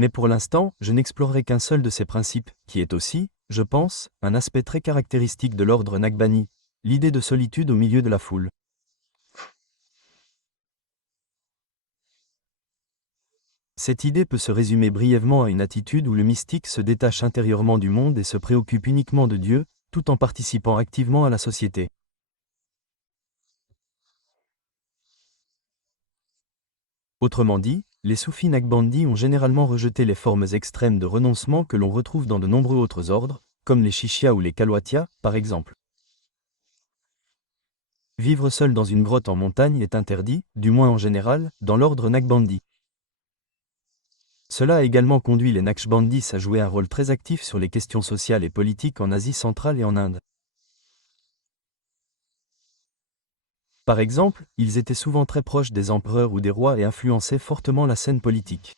Mais pour l'instant, je n'explorerai qu'un seul de ces principes, qui est aussi, je pense, un aspect très caractéristique de l'ordre Nagbani, l'idée de solitude au milieu de la foule. Cette idée peut se résumer brièvement à une attitude où le mystique se détache intérieurement du monde et se préoccupe uniquement de Dieu, tout en participant activement à la société. Autrement dit, les soufis Naqshbandi ont généralement rejeté les formes extrêmes de renoncement que l'on retrouve dans de nombreux autres ordres, comme les Shishya ou les Kalwatya, par exemple. Vivre seul dans une grotte en montagne est interdit, du moins en général, dans l'ordre Naqshbandi. Cela a également conduit les Naqshbandis à jouer un rôle très actif sur les questions sociales et politiques en Asie centrale et en Inde. Par exemple, ils étaient souvent très proches des empereurs ou des rois et influençaient fortement la scène politique.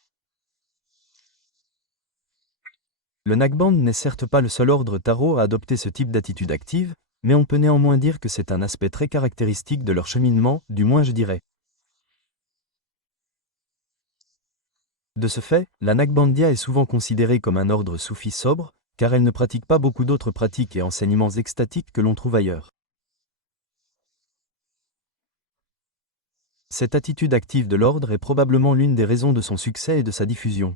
Le Naqshband n'est certes pas le seul ordre Taro à adopter ce type d'attitude active, mais on peut néanmoins dire que c'est un aspect très caractéristique de leur cheminement, du moins je dirais. De ce fait, la Naqshbandiya est souvent considérée comme un ordre soufi sobre, car elle ne pratique pas beaucoup d'autres pratiques et enseignements extatiques que l'on trouve ailleurs. Cette attitude active de l'ordre est probablement l'une des raisons de son succès et de sa diffusion.